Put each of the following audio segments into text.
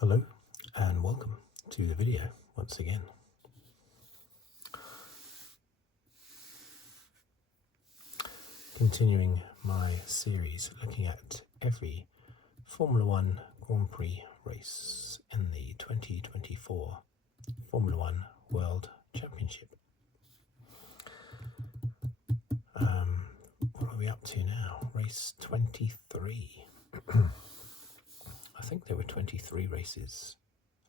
Hello and welcome to the video once again. Continuing my series looking at every Formula One Grand Prix race in the 2024 Formula One World Championship. What are we up to now? Race 23. I think there were 23 races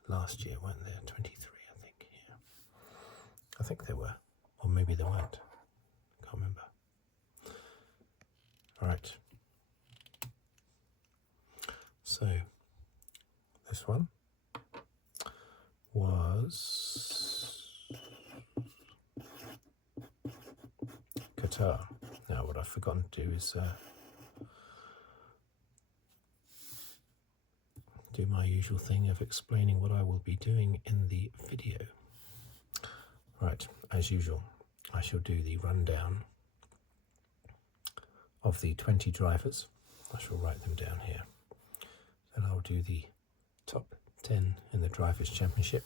last year, weren't there? 23, I think. Yeah, I think there were, or maybe there weren't. Can't remember. All right. So this one was Qatar. Now, what I've forgotten to do is do my usual thing of explaining what I will be doing in the video. Right, as usual, I shall do the rundown of the 20 drivers. I shall write them down here. Then I'll do the top 10 in the Drivers' Championship,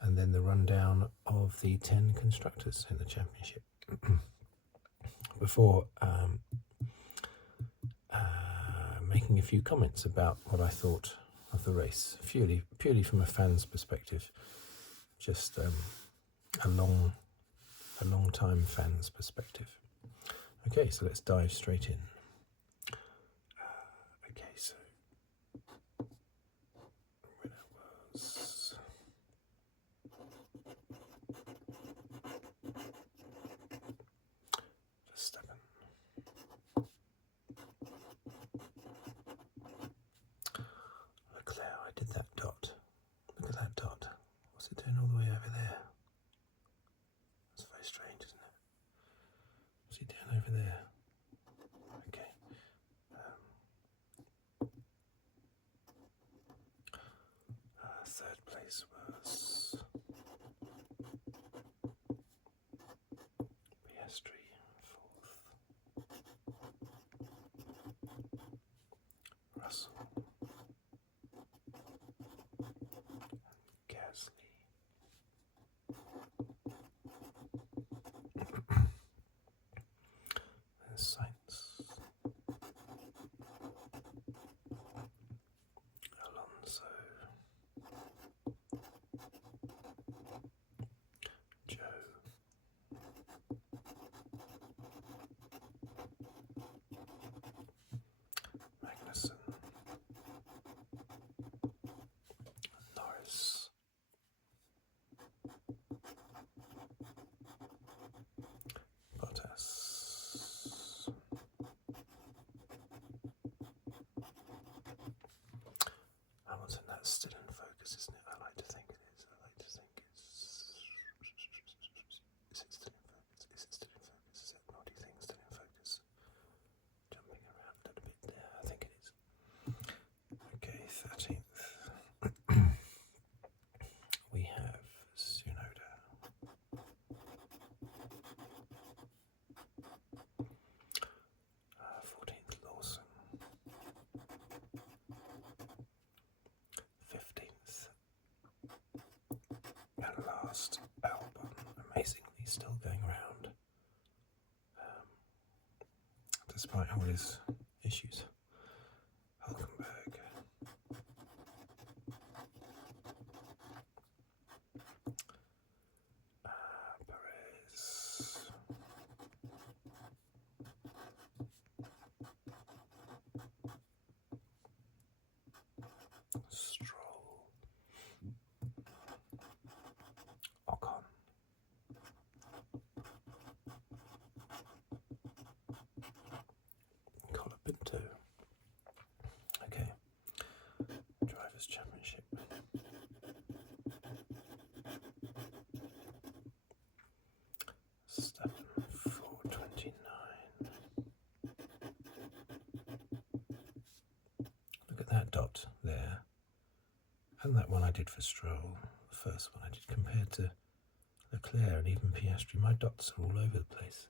and then the rundown of the 10 constructors in the championship. Before making a few comments about what I thought of the race, purely from a fan's perspective, just a long time fan's perspective. Okay, so let's dive straight in. Okay, so when it was Verstappen. Leclerc, I did that dot. Look at that dot. What's it doing all the way over there? That's very strange, isn't it? What's he doing over there? Okay. Third place was Piastri. Fourth, Russell. Gasly. There's Sainz. Alonso. Zhou. Magnussen. Norris. Bottas. Hamilton, that's still in focus, isn't it? I like to think it is. I like to think it's... Is it still in focus? Is it still in focus? Is that naughty thing still in focus? Jumping around a little bit there. I think it is. Okay, 13th. We have Tsunoda. 14th, Lawson. 15th. And last, Albon. Amazingly still going around. Despite all his issues. Hulkenberg. Perez. Stroll. Ocon. Pinto. Okay. Drivers' Championship. Verstappen 429. Look at that dot there. And that one I did for Stroll. The first one I did compared to Leclerc and even Piastri. My dots are all over the place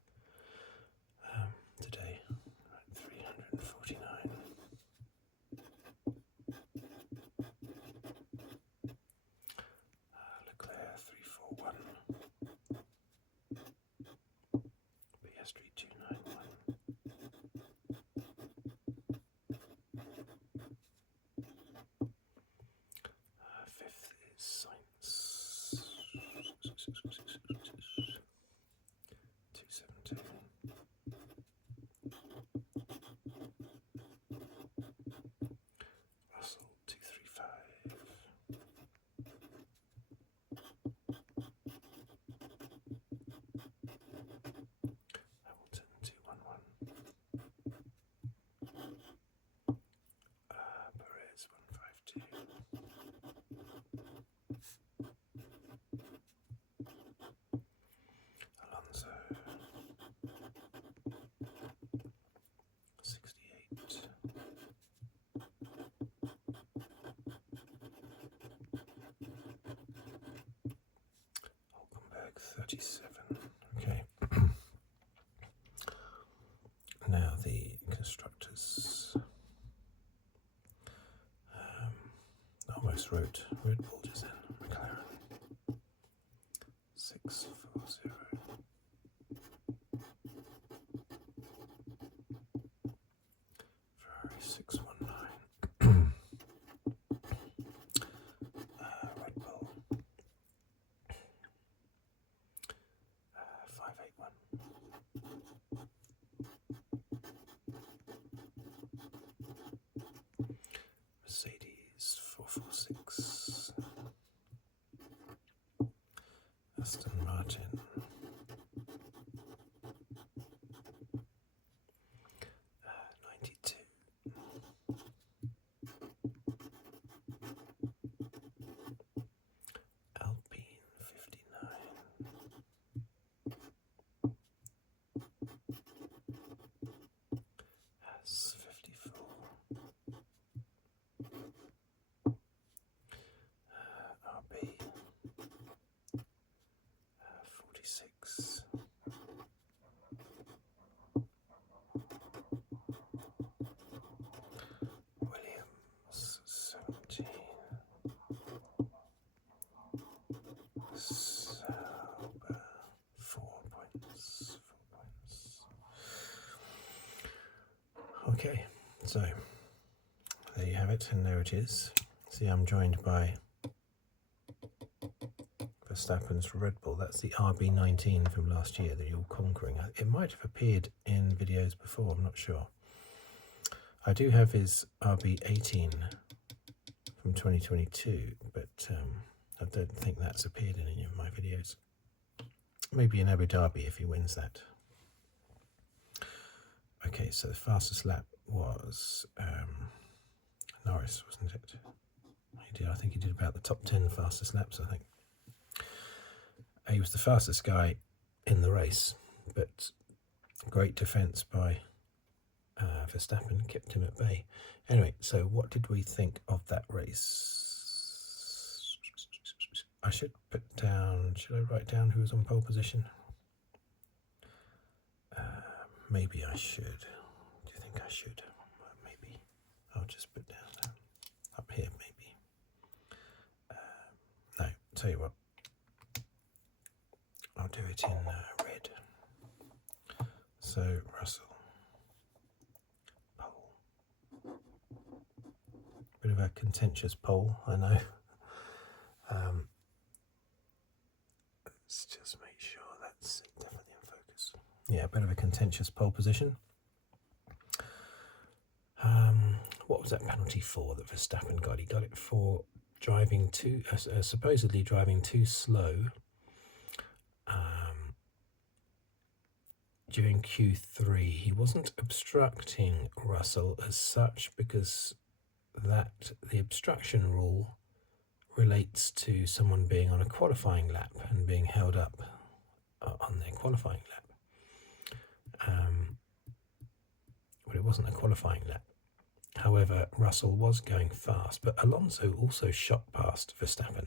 today. Right, 349. 37. Okay. Now the constructors. Almost wrote Redbull just then. McLaren 640. Ferrari 619. Redbull 581. Mercedes 446. Aston Martin 92. Alpine 59. Haas 54. RB 46. Williams 17. Sauber 4 points. 4 points. Okay, so there you have it, and there it is. See, I'm joined by Verstappen's Red Bull. That's the RB19 from last year that you're conquering. It might have appeared in videos before, I'm not sure. I do have his RB18 from 2022, but I don't think that's appeared in any of my videos. Maybe in Abu Dhabi if he wins that. Okay, so the fastest lap was Norris, wasn't it? I think he did about the top 10 fastest laps, I think. He was the fastest guy in the race, but great defence by Verstappen kept him at bay. Anyway, so what did we think of that race? I should I write down who was on pole position? Maybe I should. Do you think I should? Maybe. I'll just put down up here, maybe. No, tell you what. I'll do it in red. So, Russell. Pole. Bit of a contentious pole, I know. Let's just make sure that's definitely in focus. Yeah, a bit of a contentious pole position. What was that penalty for that Verstappen got? He got it for driving supposedly driving too slow during Q3. He wasn't obstructing Russell as such because the obstruction rule relates to someone being on a qualifying lap and being held up on their qualifying lap. But it wasn't a qualifying lap. However, Russell was going fast, but Alonso also shot past Verstappen.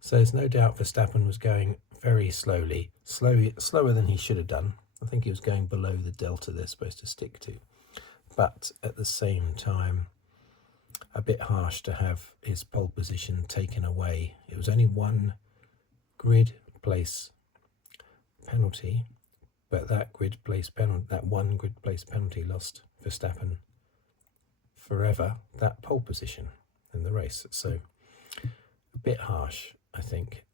So there's no doubt Verstappen was going very slowly, slower than he should have done. I think he was going below the delta they're supposed to stick to. But at the same time, a bit harsh to have his pole position taken away. It was only one grid place penalty, but that one grid place penalty lost Verstappen forever that pole position in the race. So a bit harsh, I think.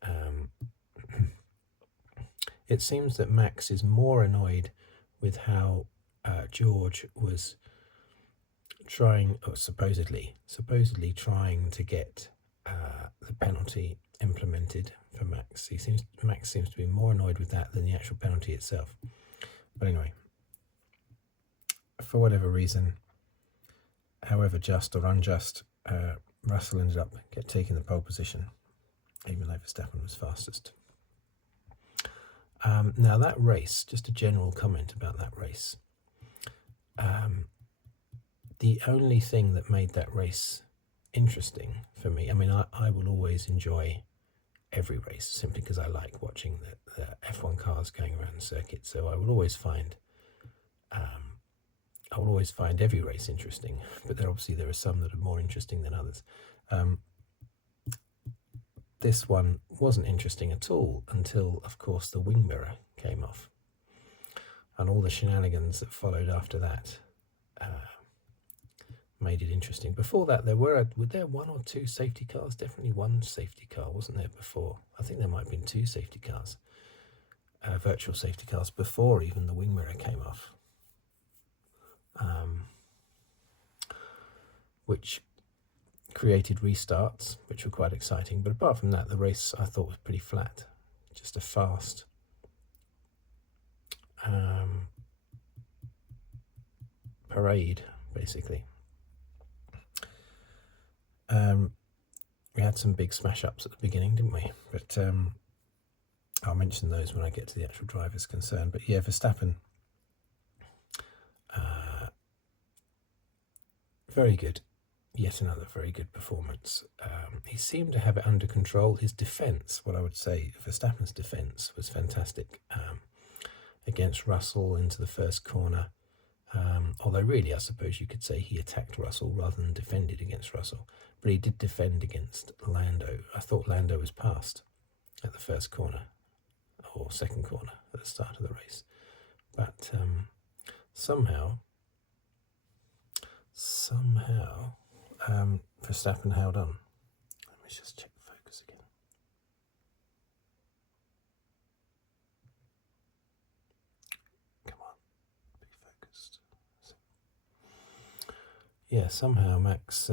It seems that Max is more annoyed with how George was trying, or supposedly trying to get the penalty implemented for Max. Max seems to be more annoyed with that than the actual penalty itself. But anyway, for whatever reason, however just or unjust, Russell ended up taking the pole position, even though Verstappen was fastest. Now that race, just a general comment about that race. The only thing that made that race interesting for me, I mean, I will always enjoy every race, simply because I like watching the F1 cars going around the circuit. So I will always find every race interesting, but there are some that are more interesting than others. This one wasn't interesting at all until, of course, the wing mirror came off, and all the shenanigans that followed after that made it interesting. Before that, were there one or two safety cars? Definitely one safety car, wasn't there, before? I think there might have been two safety cars, virtual safety cars, before even the wing mirror came off, which created restarts, which were quite exciting. But apart from that, the race I thought was pretty flat, just a fast parade, basically. We had some big smash-ups at the beginning, didn't we? But I'll mention those when I get to the actual drivers concerned. But yeah, Verstappen, very good. Yet another very good performance. He seemed to have it under control. His defence, what I would say, Verstappen's defence was fantastic against Russell into the first corner. Although really, I suppose you could say he attacked Russell rather than defended against Russell. But he did defend against Lando. I thought Lando was passed at the first corner, or second corner at the start of the race. But somehow, Verstappen held on. Let me just check the focus again. Come on, be focused. Yeah, somehow Max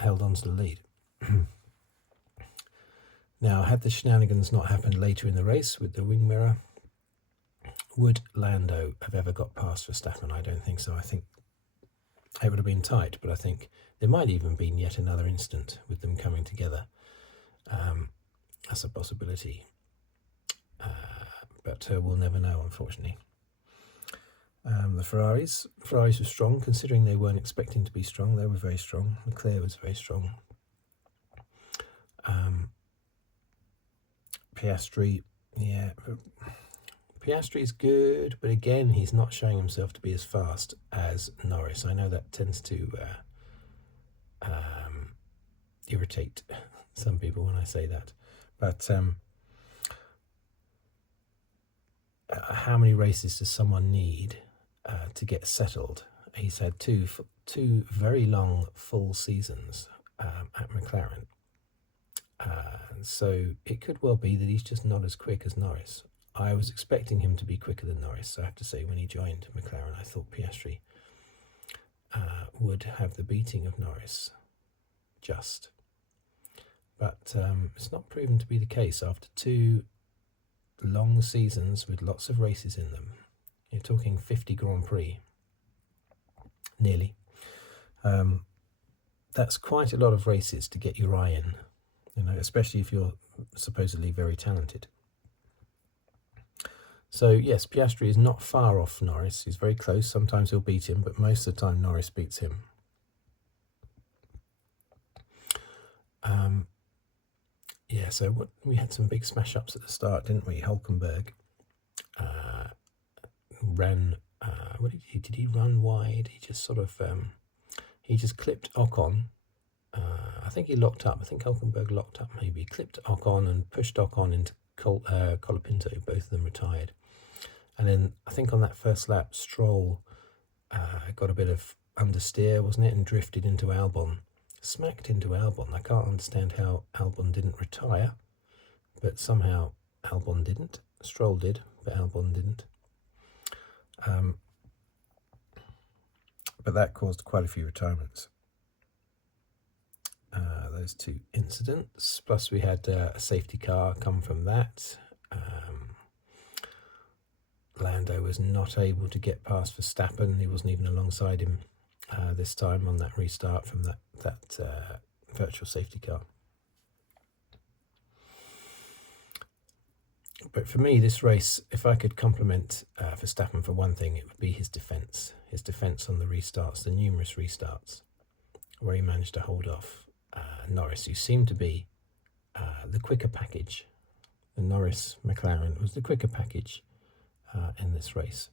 held on to the lead. Now, had the shenanigans not happened later in the race with the wing mirror, would Lando have ever got past Verstappen? I don't think so. I think it would have been tight, but I think there might even been yet another instant with them coming together. That's a possibility. But we'll never know, unfortunately. The Ferraris were strong, considering they weren't expecting to be strong. They were very strong. Leclerc was very strong. Piastri, yeah. Piastri is good, but again, he's not showing himself to be as fast as Norris. I know that tends to irritate some people when I say that. But how many races does someone need to get settled? He's had two very long full seasons at McLaren. So it could well be that he's just not as quick as Norris. I was expecting him to be quicker than Norris, so I have to say when he joined McLaren, I thought Piastri would have the beating of Norris, just. But it's not proven to be the case after 2 long seasons with lots of races in them. You're talking 50 Grand Prix, nearly. That's quite a lot of races to get your eye in, especially if you're supposedly very talented. So yes, Piastri is not far off Norris. He's very close. Sometimes he'll beat him, but most of the time Norris beats him. Yeah, so we had some big smash-ups at the start, didn't we? Hulkenberg ran, did he run wide? He just sort of, he just clipped Ocon. I think he locked up. I think Hulkenberg locked up maybe. He clipped Ocon and pushed Ocon into Colapinto. Both of them retired. And then I think on that first lap, Stroll got a bit of understeer, wasn't it? And drifted into Albon. Smacked into Albon. I can't understand how Albon didn't retire, but somehow Albon didn't. Stroll did, but Albon didn't. But that caused quite a few retirements. Those 2 incidents, plus we had a safety car come from that. Lando was not able to get past Verstappen. He wasn't even alongside him this time on that restart from that virtual safety car. But for me, this race, if I could compliment Verstappen for one thing, it would be his defence. His defence on the restarts, the numerous restarts, where he managed to hold off Norris, who seemed to be the quicker package. The Norris McLaren was the quicker package in this race.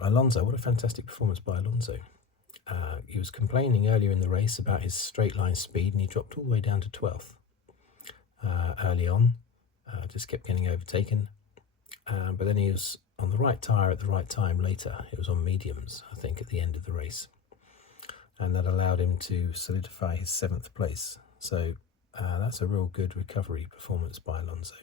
Alonso, what a fantastic performance by Alonso. He was complaining earlier in the race about his straight line speed, and he dropped all the way down to 12th early on. Just kept getting overtaken. But then he was on the right tyre at the right time later. It was on mediums, I think, at the end of the race. And that allowed him to solidify his 7th place. So that's a real good recovery performance by Alonso.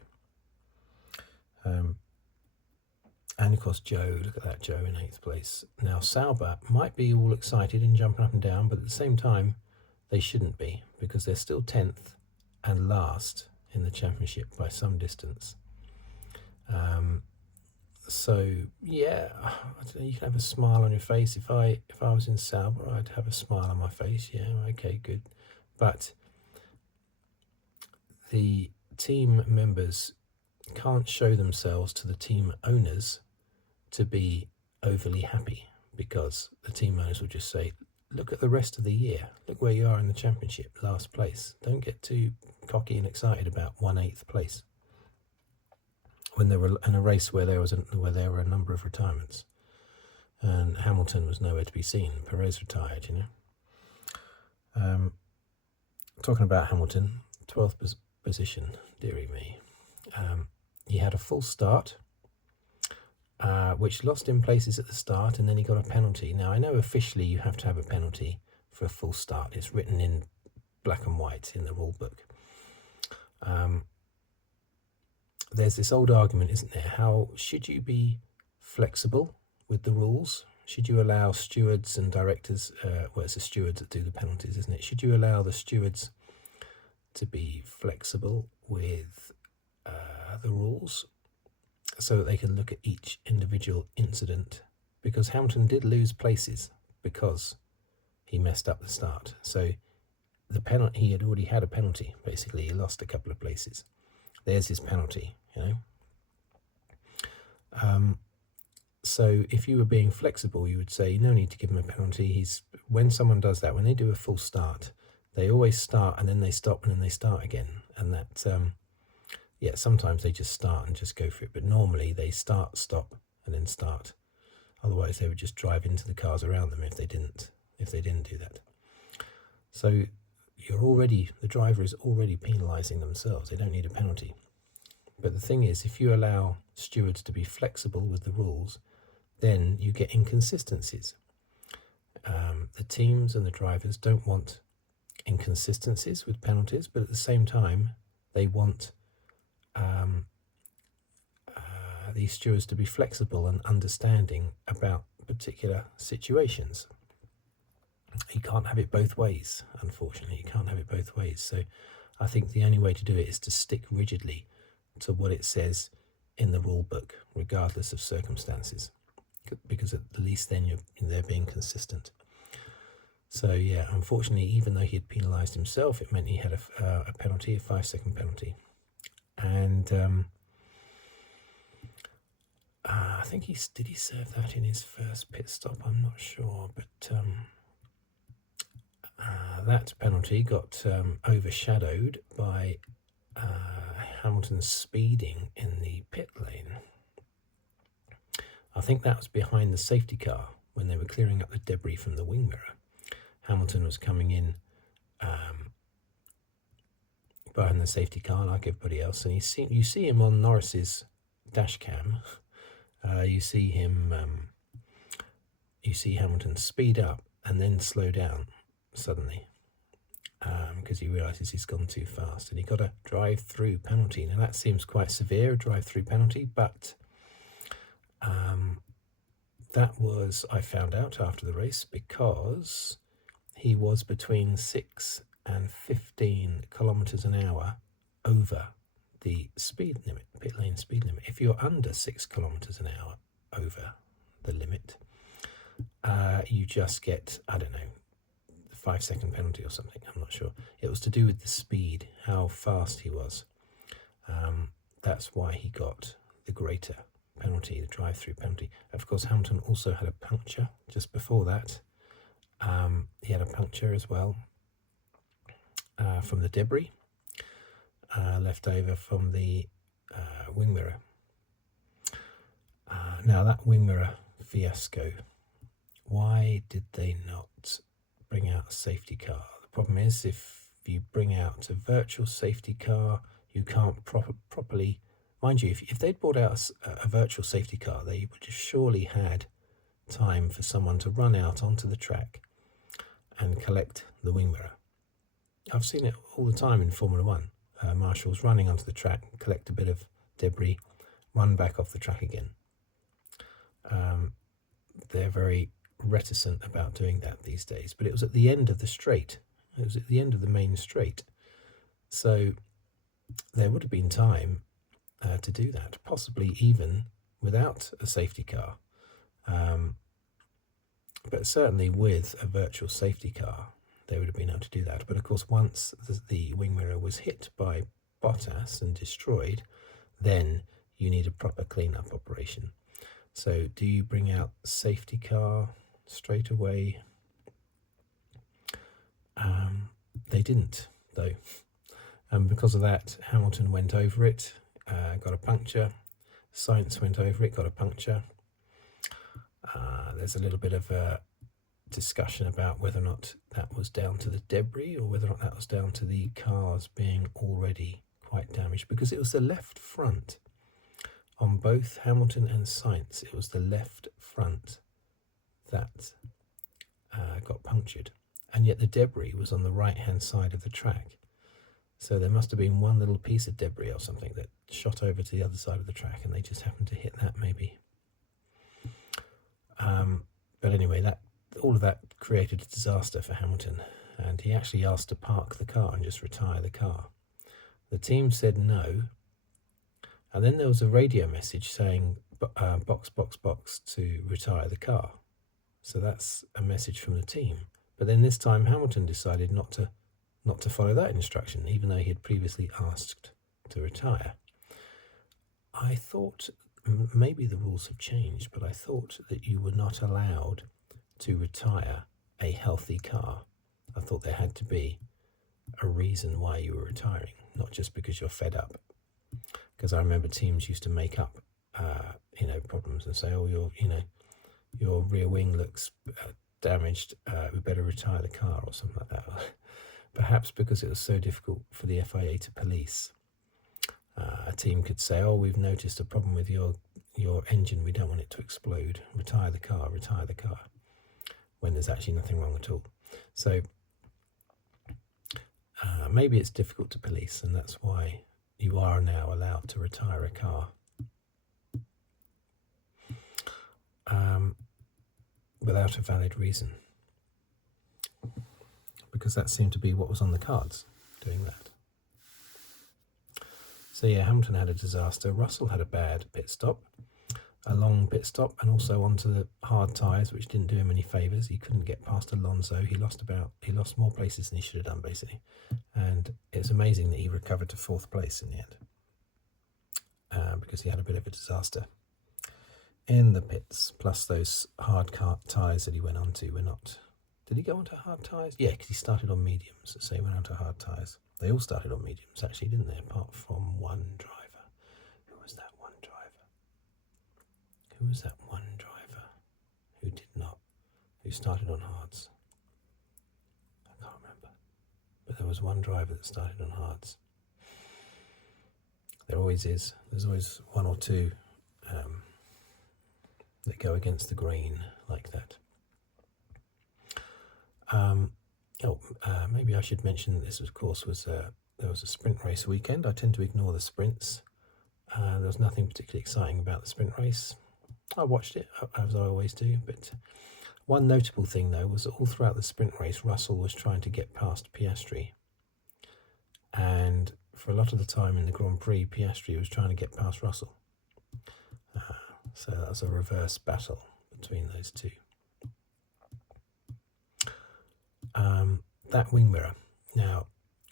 And of course Zhou, look at that, Zhou in 8th place. Now Sauber might be all excited and jumping up and down, but at the same time they shouldn't be, because they're still 10th and last in the championship by some distance. So yeah, you can have a smile on your face. If I was in Sauber, I'd have a smile on my face. Yeah, okay, good. But the team members can't show themselves to the team owners to be overly happy, because the team owners will just say, look at the rest of the year, look where you are in the championship, last place. Don't get too cocky and excited about 1/8 place when they were in a race where there were a number of retirements, and Hamilton was nowhere to be seen. Perez retired, you know. Talking about Hamilton, 12th position, dearie me. He had a full start, which lost him places at the start, and then he got a penalty. Now, I know officially you have to have a penalty for a full start. It's written in black and white in the rule book. There's this old argument, isn't there? How should you be flexible with the rules? Should you allow stewards and directors, well, it's the stewards that do the penalties, isn't it? Should you allow the stewards to be flexible with the rules so that they can look at each individual incident? Because Hamilton did lose places because he messed up the start. So the penalty, he had already had a penalty, basically. He lost a couple of places. There's his penalty, you know. So if you were being flexible, you would say, no need to give him a penalty. When someone does that, when they do a full start, they always start and then they stop and then they start again. And that, yeah, sometimes they just start and just go for it. But normally they start, stop, and then start. Otherwise they would just drive into the cars around them if they didn't do that. So the driver is already penalising themselves. They don't need a penalty. But the thing is, if you allow stewards to be flexible with the rules, then you get inconsistencies. The teams and the drivers don't want inconsistencies with penalties, but at the same time, they want these stewards to be flexible and understanding about particular situations. You can't have it both ways, unfortunately. You can't have it both ways. So I think the only way to do it is to stick rigidly to what it says in the rule book, regardless of circumstances, because at least then they're being consistent. So yeah, unfortunately, even though he had penalised himself, it meant he had a penalty, a 5-second penalty. And I think did he serve that in his first pit stop? I'm not sure, but that penalty got overshadowed by Hamilton speeding in the pit lane. I think that was behind the safety car when they were clearing up the debris from the wing mirror. Hamilton was coming in behind the safety car like everybody else, and you see him on Norris's dash cam. You see Hamilton speed up and then slow down suddenly because he realises he's gone too fast, and he got a drive-through penalty. Now that seems quite severe, a drive-through penalty, but that was, I found out after the race, because he was between 6 and 15 kilometres an hour over the speed limit, pit lane speed limit. If you're under 6 kilometres an hour over the limit, you just get, I don't know, 5-second penalty or something. I'm not sure. It was to do with the speed, how fast he was. That's why he got the greater penalty, the drive-through penalty. Of course, Hamilton also had a puncture just before that. He had a puncture as well. from the debris left over from the wing mirror. Now that wing mirror fiasco, why did they not bring out a safety car? The problem is, if you bring out a virtual safety car, you can't properly, mind you, if they'd brought out a virtual safety car, they would have surely had time for someone to run out onto the track and collect the wing mirror. I've seen it all the time in Formula One. Marshals running onto the track, collect a bit of debris, run back off the track again. They're very reticent about doing that these days, but it was at the end of the straight. It was at the end of the main straight. So there would have been time to do that, possibly even without a safety car. But certainly with a virtual safety car, they would have been able to do that. But of course, once the wing mirror was hit by Bottas and destroyed, then you need a proper clean-up operation. So do you bring out safety car straight away? They didn't, though. And because of that, Hamilton went over it, got a puncture. Sainz went over it, got a puncture. There's a little bit of a discussion about whether or not that was down to the debris or whether or not that was down to the cars being already quite damaged, because it was the left front on both Hamilton and Sainz. It was the left front that got punctured, and yet the debris was on the right hand side of the track. So there must have been one little piece of debris or something that shot over to the other side of the track, and they just happened to hit that maybe. But anyway, all of that created a disaster for Hamilton, and he actually asked to park the car and just retire the car. The team said no, and then there was a radio message saying box, box, box to retire the car. So that's a message from the team. But then this time Hamilton decided not to follow that instruction, even though he had previously asked to retire. I thought maybe the rules have changed, but I thought that you were not allowed to retire a healthy car. I thought there had to be a reason why you were retiring, not just because you're fed up. Because I remember teams used to make up, problems and say, "Oh, your rear wing looks damaged. We better retire the car," or something like that. Perhaps because it was so difficult for the FIA to police. A team could say, "Oh, we've noticed a problem with your engine. We don't want it to explode. Retire the car. Retire the car." When there's actually nothing wrong at all. So maybe it's difficult to police, and that's why you are now allowed to retire a car. Without a valid reason. Because that seemed to be what was on the cards, doing that. So yeah, Hamilton had a disaster. Russell had a bad pit stop, a long pit stop, and also onto the hard tyres, which didn't do him any favours. He couldn't get past Alonso. He lost more places than he should have done, basically. And it's amazing that he recovered to 4th place in the end, because he had a bit of a disaster in the pits. Plus those hard tyres that he went onto were not. Did he go onto hard tyres? Yeah, because he started on mediums, so he went onto hard tyres. They all started on mediums, actually, didn't they? Apart from one driver. Who was that one driver? Who was that one driver who did not? Who started on hards? I can't remember. But there was one driver that started on hards. There always is. There's always one or two that go against the grain like that. Maybe I should mention that this, of course, there was a sprint race weekend. I tend to ignore the sprints. There was nothing particularly exciting about the sprint race. I watched it, as I always do, but one notable thing, though, was that all throughout the sprint race, Russell was trying to get past Piastri. And for a lot of the time in the Grand Prix, Piastri was trying to get past Russell. So that was a reverse battle between those two. That wing mirror. Now,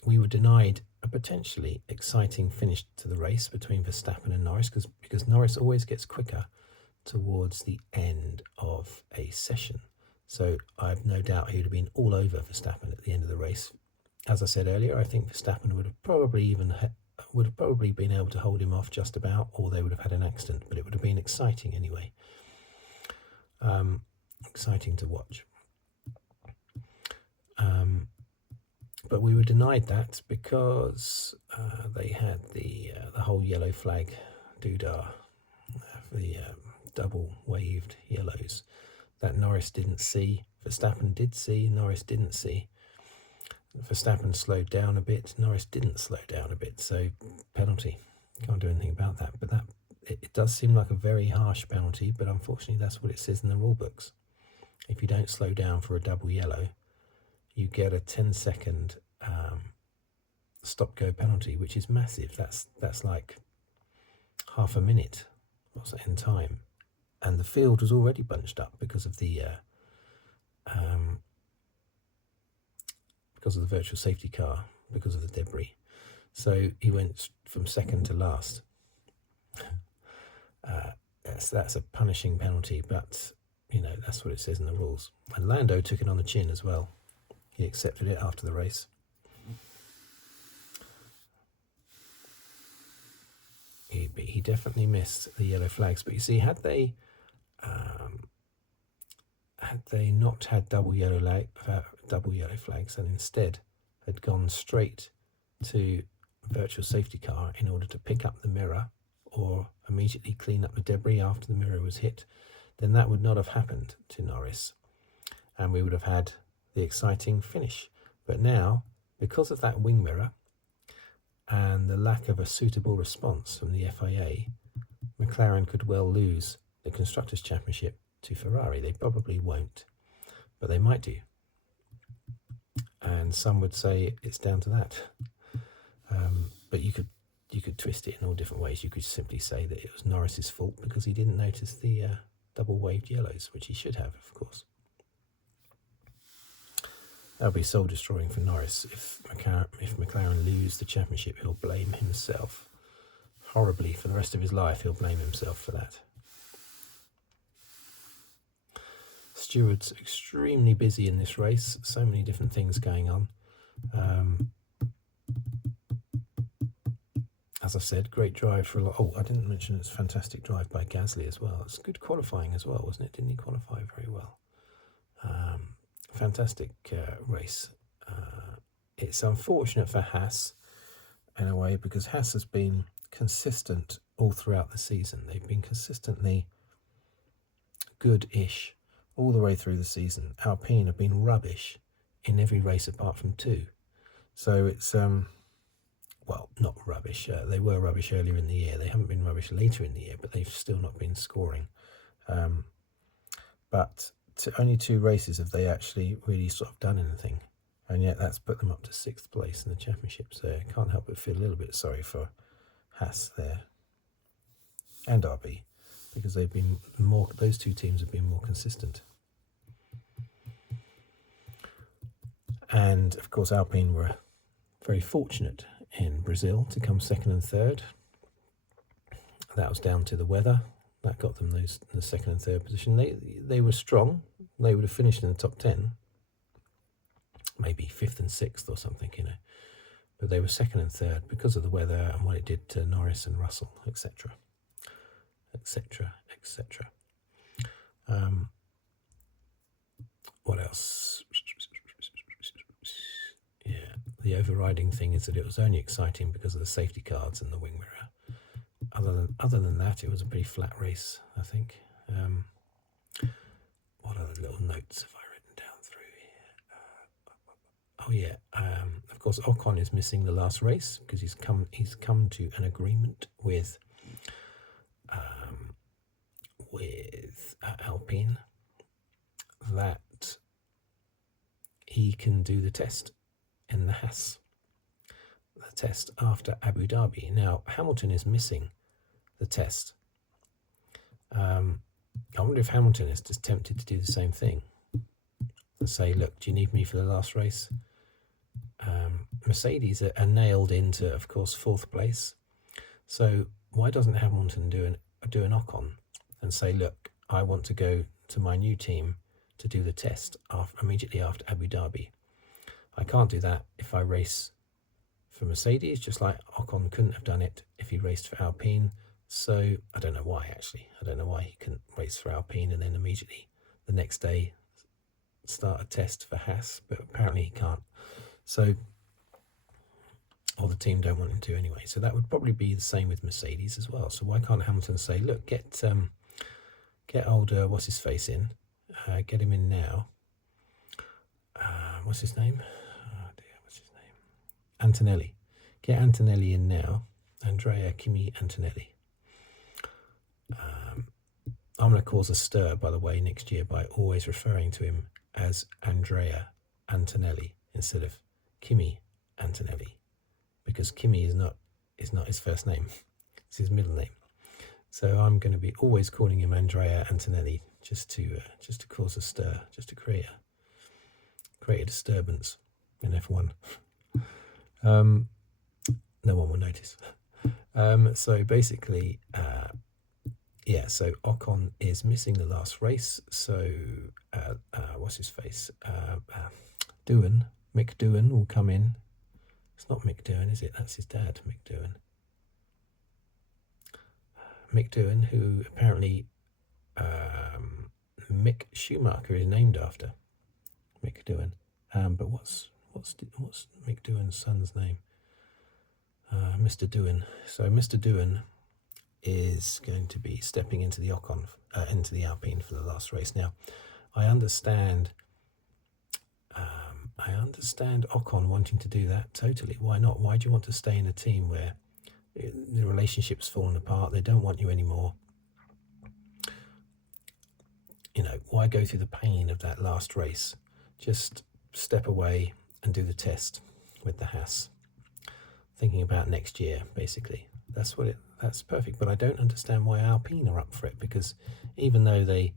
we were denied a potentially exciting finish to the race between Verstappen and Norris, because Norris always gets quicker towards the end of a session. So I've no doubt he would have been all over Verstappen at the end of the race, As I said earlier, I think Verstappen would have probably been able to hold him off just about, or they would have had an accident, but it would have been exciting anyway. Exciting to watch. But we were denied that because they had the whole yellow flag doodah, the double waved yellows that Norris didn't see. Verstappen did see, Norris didn't see. Verstappen slowed down a bit, Norris didn't slow down a bit, so penalty. Can't do anything about that. But it does seem like a very harsh penalty, but unfortunately that's what it says in the rule books. If you don't slow down for a double yellow, you get a 10-second stop-go penalty, which is massive. That's like half a minute in time, and the field was already bunched up because of the virtual safety car, because of the debris. So he went from second to last. That's a punishing penalty, but that's what it says in the rules. And Lando took it on the chin as well. He accepted it after the race. He definitely missed the yellow flags. But you see, had they not had double yellow flags and instead had gone straight to virtual safety car in order to pick up the mirror or immediately clean up the debris after the mirror was hit, then that would not have happened to Norris, and we would have had the exciting finish. But now, because of that wing mirror and the lack of a suitable response from the FIA, McLaren could well lose the Constructors' Championship to Ferrari. They probably won't, but they might do. And some would say it's down to that. But you could twist it in all different ways. You could simply say that it was Norris's fault because he didn't notice the double waved yellows, which he should have, of course. That'll be soul destroying for Norris. If McLaren lose the championship, he'll blame himself horribly for the rest of his life. He'll blame himself for that. Stewards extremely busy in this race. So many different things going on. As I said, great drive for a lot. Oh, I didn't mention it's a fantastic drive by Gasly as well. It's good qualifying as well, wasn't it? Didn't he qualify very well? Fantastic race. It's unfortunate for Haas in a way, because Haas has been consistent all throughout the season. They've been consistently good-ish all the way through the season. Alpine have been rubbish in every race apart from 2. So it's, well, not rubbish. They were rubbish earlier in the year. They haven't been rubbish later in the year, but they've still not been scoring. But only 2 races have they actually really sort of done anything. And yet that's put them up to 6th place in the championship. So I can't help but feel a little bit sorry for Haas there. And RB, because they've been more, those 2 teams have been more consistent. And of course Alpine were very fortunate in Brazil to come 2nd and 3rd. That was down to the weather. That got them the 2nd and 3rd position. They were strong. They would have finished in the top 10, maybe 5th and 6th or something, But they were 2nd and 3rd because of the weather and what it did to Norris and Russell, etc., etc., etc. What else? Yeah, the overriding thing is that it was only exciting because of the safety cards and the wing mirror. Other than that, it was a pretty flat race, I think. What other little notes have I written down through here? Oh yeah, of course Ocon is missing the last race because he's come to an agreement with Alpine that he can do the test in the Haas, the test after Abu Dhabi. Now Hamilton is missing the test. I wonder if Hamilton is just tempted to do the same thing and say, look, do you need me for the last race? Mercedes are nailed into, of course, 4th place. So why doesn't Hamilton do an Ocon and say, look, I want to go to my new team to do the test immediately after Abu Dhabi. I can't do that if I race for Mercedes, just like Ocon couldn't have done it if he raced for Alpine. So I don't know why, actually. I don't know why he couldn't race for Alpine and then immediately the next day start a test for Haas, but apparently he can't. So, or the team don't want him to anyway. So that would probably be the same with Mercedes as well. So why can't Hamilton say, look, get old, what's his face in, get him in now. What's his name? Oh dear, what's his name? Antonelli. Get Antonelli in now. Andrea Kimi Antonelli. I'm going to cause a stir, by the way, next year by always referring to him as Andrea Antonelli instead of Kimi Antonelli, because Kimi is not his first name; it's his middle name. So I'm going to be always calling him Andrea Antonelli just to cause a stir, just to create a disturbance in F1. No one will notice. So basically, so Ocon is missing the last race. So what's his face? Mick Doohan will come in. It's not Mick Doohan, is it? That's his dad, Mick Doohan. Mick Doohan, who apparently Mick Schumacher is named after. Mick Doohan. But what's Mick Doohan's son's name? Mr. Doohan. So Mr. Doohan is going to be stepping into the into the Alpine for the last race. Now, I understand Ocon wanting to do that totally. Why not? Why do you want to stay in a team where the relationship's fallen apart? They don't want you anymore. Why go through the pain of that last race? Just step away and do the test with the Haas. Thinking about next year, basically. That's perfect. But I don't understand why Alpine are up for it, because even though they,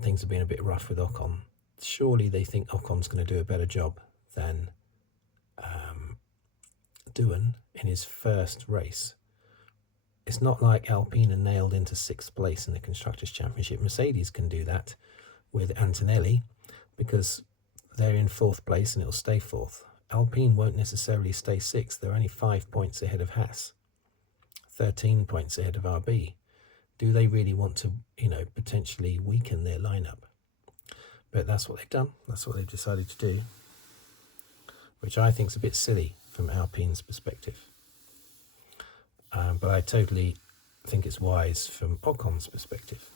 things have been a bit rough with Ocon, surely they think Ocon's going to do a better job than Doohan in his first race. It's not like Alpine are nailed into 6th place in the Constructors' Championship. Mercedes can do that with Antonelli because they're in 4th place and it'll stay 4th. Alpine won't necessarily stay 6th. They're only 5 points ahead of Haas, 13 points ahead of RB. Do they really want to, potentially weaken their lineup? But that's what they've done. That's what they've decided to do, which I think is a bit silly from Alpine's perspective. But I totally think it's wise from Ocon's perspective.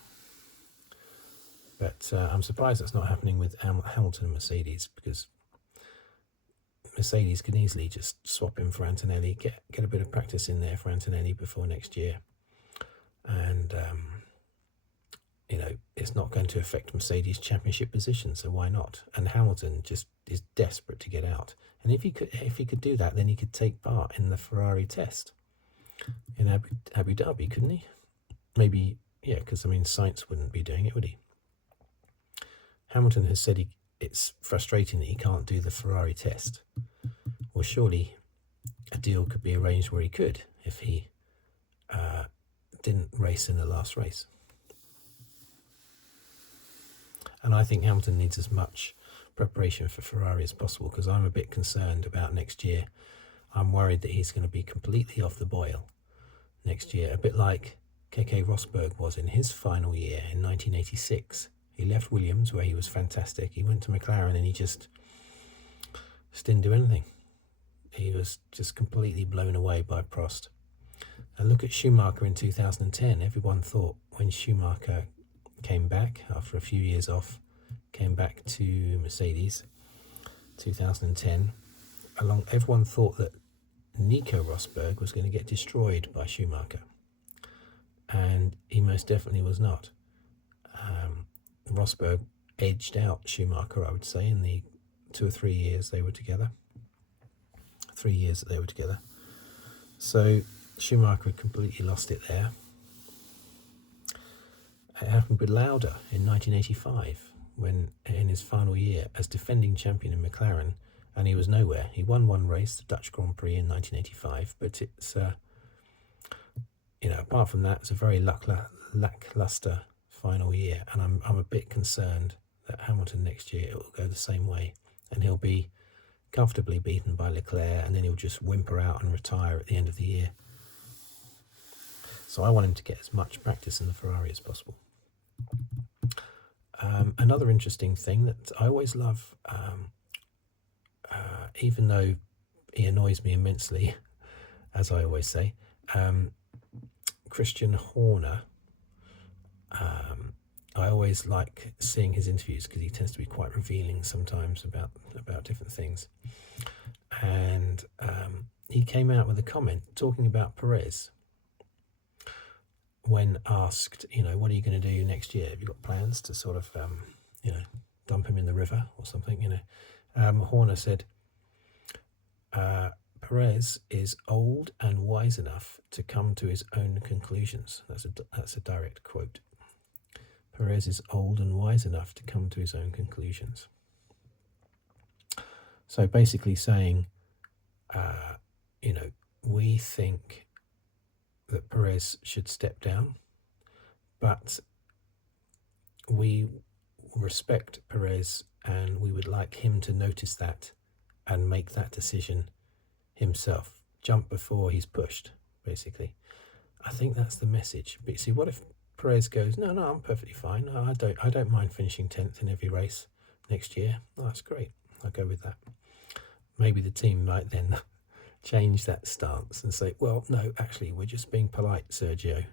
But I'm surprised that's not happening with Hamilton and Mercedes, because Mercedes can easily just swap him for Antonelli, get a bit of practice in there for Antonelli before next year. And, it's not going to affect Mercedes' championship position, so why not? And Hamilton just is desperate to get out. And if he could do that, then he could take part in the Ferrari test in Abu Dhabi, couldn't he? Maybe, yeah, because, Sainz wouldn't be doing it, would he? Hamilton has said it's frustrating that he can't do the Ferrari test. Well, surely a deal could be arranged where he could if he didn't race in the last race. And I think Hamilton needs as much preparation for Ferrari as possible, because I'm a bit concerned about next year. I'm worried that he's going to be completely off the boil next year, a bit like Keke Rosberg was in his final year in 1986. He left Williams, where he was fantastic. He went to McLaren and he just didn't do anything. He was just completely blown away by Prost. And look at Schumacher in 2010. Everyone thought when Schumacher came back after a few years off, came back to Mercedes, 2010, everyone thought that Nico Rosberg was going to get destroyed by Schumacher. And he most definitely was not. Rosberg edged out Schumacher, I would say, in the 2 or 3 years they were together. 3 years that they were together. So Schumacher had completely lost it there. It happened with Lauda in 1985, when in his final year as defending champion in McLaren, and he was nowhere. He won one race, the Dutch Grand Prix in 1985, but it's apart from that, it's a very lackluster final year, and I'm a bit concerned that Hamilton next year it will go the same way and he'll be comfortably beaten by Leclerc, and then he'll just whimper out and retire at the end of the year. So I want him to get as much practice in the Ferrari as possible. Another interesting thing that I always love, even though he annoys me immensely, as I always say, Christian Horner, I always like seeing his interviews because he tends to be quite revealing sometimes about different things. And he came out with a comment talking about Perez when asked, what are you going to do next year? Have you got plans to sort of, dump him in the river or something? Horner said, Perez is old and wise enough to come to his own conclusions. That's a direct quote. Perez is old and wise enough to come to his own conclusions. So basically saying, we think that Perez should step down, but we respect Perez and we would like him to notice that and make that decision himself. Jump before he's pushed, basically. I think that's the message. But see, what if Perez goes, no, I'm perfectly fine. I don't mind finishing 10th in every race next year. Oh, that's great. I'll go with that. Maybe the team might then change that stance and say, well, no, actually, we're just being polite, Sergio.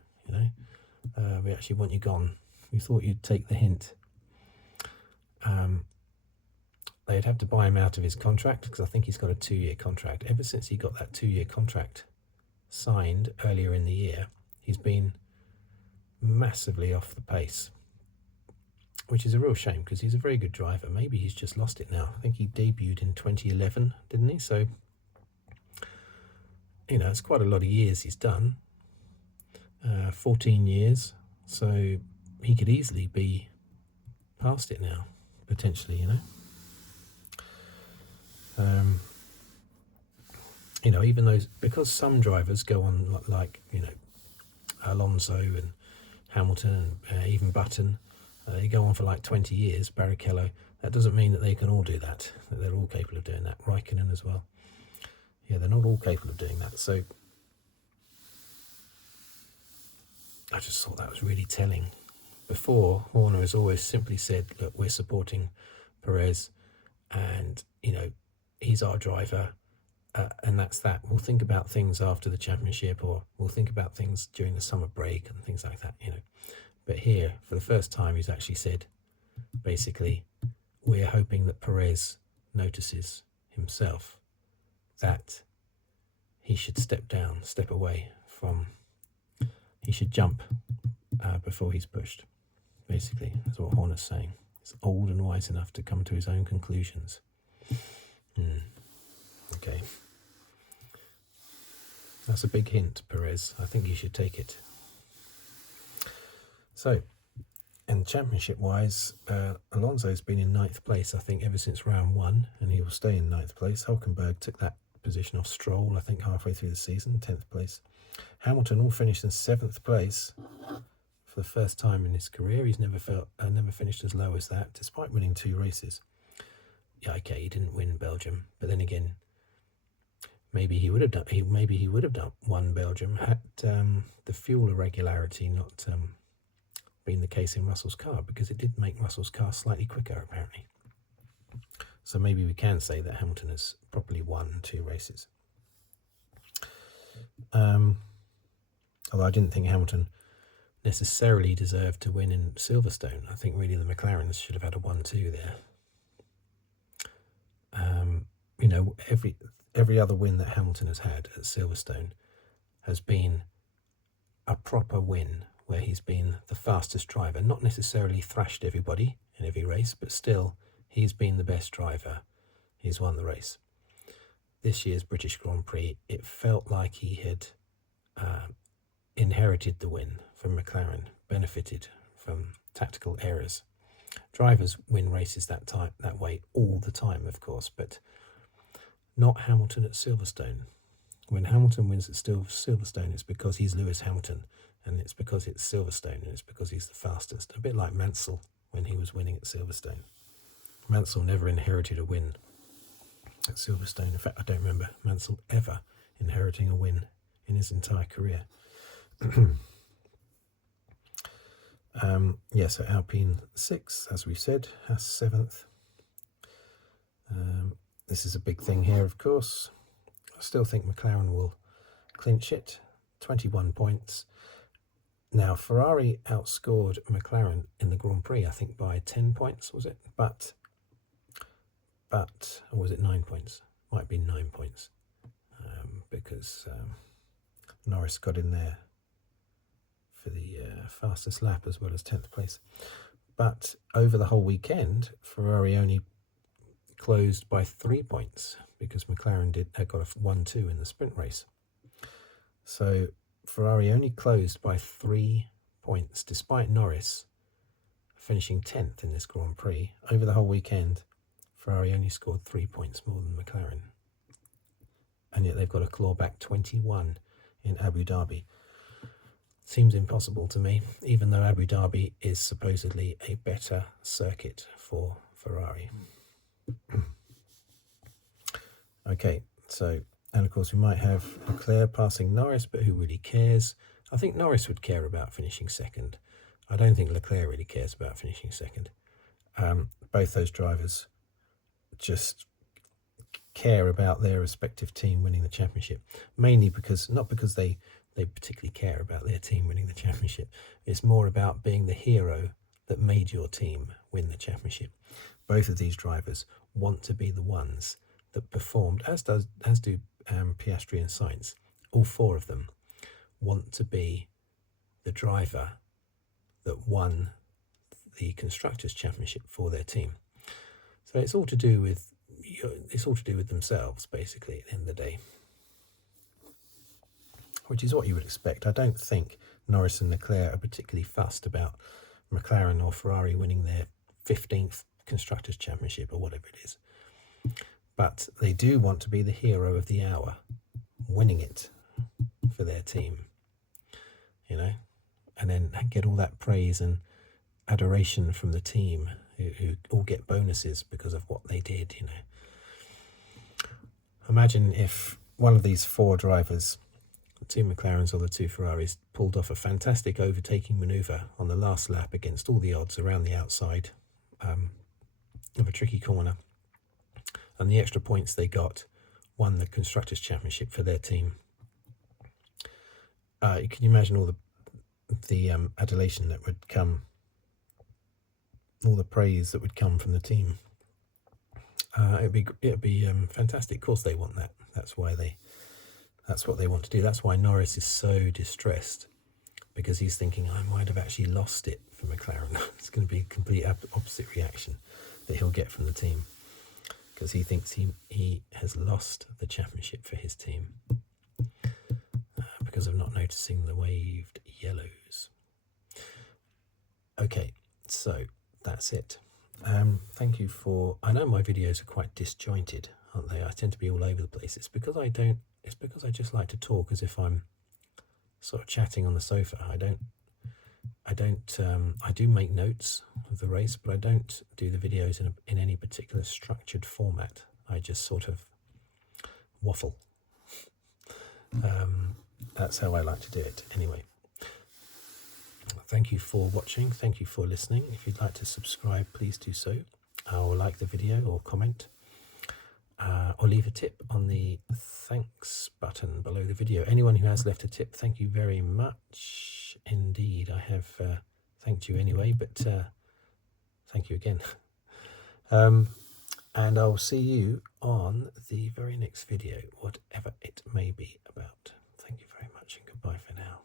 We actually want you gone. We thought you'd take the hint. They'd have to buy him out of his contract because I think he's got a 2-year contract. Ever since he got that 2-year contract signed earlier in the year, he's been massively off the pace, which is a real shame because he's a very good driver. Maybe he's just lost it now. I think he debuted in 2011, didn't he? So, it's quite a lot of years he's done. 14 years. So he could easily be past it now, potentially, even though, because some drivers go on like Alonso and Hamilton and even Button, they go on for like 20 years, Barrichello. That doesn't mean that they can all do that they're all capable of doing that. Raikkonen as well. Yeah, they're not all capable of doing that. So I just thought that was really telling. Before, Horner has always simply said, look, we're supporting Perez and, he's our driver. And that's that. We'll think about things after the championship, or we'll think about things during the summer break and things like that, But here, for the first time, he's actually said, basically, we're hoping that Perez notices himself that he should step away from, he should jump before he's pushed. Basically, that's what Horner's saying. He's old and wise enough to come to his own conclusions. Okay. That's a big hint, Perez. I think you should take it. So, and championship-wise, Alonso's been in 9th place, I think, ever since round 1, and he will stay in 9th place. Hulkenberg took that position off Stroll, I think, halfway through the season, 10th place. Hamilton all finished in 7th place for the first time in his career. He's never finished as low as that, despite winning 2 races. Yeah, okay, he didn't win Belgium, but then again, maybe he would have won Belgium had the fuel irregularity not been the case in Russell's car, because it did make Russell's car slightly quicker, apparently. So maybe we can say that Hamilton has properly won 2 races. Although I didn't think Hamilton necessarily deserved to win in Silverstone. I think really the McLarens should have had a 1-2 there. Every other win that Hamilton has had at Silverstone has been a proper win where he's been the fastest driver, not necessarily thrashed everybody in every race, but still he's been the best driver. He's won the race. This year's British Grand Prix, it felt like he had inherited the win from McLaren, benefited from tactical errors. Drivers win races that way all the time, of course, but not Hamilton at Silverstone. When Hamilton wins at Silverstone, it's because he's Lewis Hamilton, and it's because it's Silverstone, and it's because he's the fastest. A bit like Mansell when he was winning at Silverstone. Mansell never inherited a win at Silverstone. In fact, I don't remember Mansell ever inheriting a win in his entire career. Yeah, so Alpine 6th, as we said, Haas 7th. This is a big thing here, of course. I still think McLaren will clinch it, 21 points. Now, Ferrari outscored McLaren in the Grand Prix, I think, by 10 points, was it? But, or was it 9 points? Might be 9 points, because Norris got in there for the fastest lap as well as 10th place. But over the whole weekend, Ferrari only closed by 3 points because McLaren got a 1-2 in the sprint race. So Ferrari only closed by 3 points, despite Norris finishing 10th in this Grand Prix. Over the whole weekend, Ferrari only scored 3 points more than McLaren. And yet they've got to claw back 21 in Abu Dhabi. Seems impossible to me, even though Abu Dhabi is supposedly a better circuit for Ferrari. Okay, so, and of course we might have Leclerc passing Norris, but who really cares? I think Norris would care about finishing second. I don't think Leclerc really cares about finishing second. Both those drivers just care about their respective team winning the championship, mainly because, not because they particularly care about their team winning the championship. It's more about being the hero that made your team win the championship. Both of these drivers want to be the ones that performed, as do Piastri and Sainz. All four of them want to be the driver that won the Constructors' Championship for their team. So it's all to do with themselves, basically, at the end of the day, which is what you would expect. I don't think Norris and Leclerc are particularly fussed about McLaren or Ferrari winning their 15th Constructors' Championship or whatever it is. But they do want to be the hero of the hour, winning it for their team, you know, and then get all that praise and adoration from the team who all get bonuses because of what they did, you know. Imagine if one of these four drivers, the two McLarens or the two Ferraris, pulled off a fantastic overtaking manoeuvre on the last lap against all the odds around the outside of a tricky corner, and the extra points they got won the Constructors' Championship for their team. Can you imagine all the adulation that would come, all the praise that would come from the team? It'd be fantastic. Of course, they want that. That's what they want to do. That's why Norris is so distressed, because he's thinking, I might have actually lost it for McLaren. It's going to be a complete opposite reaction that he'll get from the team, because he thinks he has lost the championship for his team because of not noticing the waved yellows. Okay, so that's it. Thank you for... I know my videos are quite disjointed, aren't they? I tend to be all over the place. It's because I just like to talk as if I'm sort of chatting on the sofa. I do make notes of the race, but I don't do the videos in any particular structured format. I just sort of waffle. That's how I like to do it anyway. Thank you for watching. Thank you for listening. If you'd like to subscribe, please do so, or like the video, or comment, or leave a tip on the thanks button below the video. Anyone who has left a tip, thank you very much indeed. I have thanked you anyway, but thank you again. And I'll see you on the very next video, whatever it may be about. Thank you very much, and goodbye for now.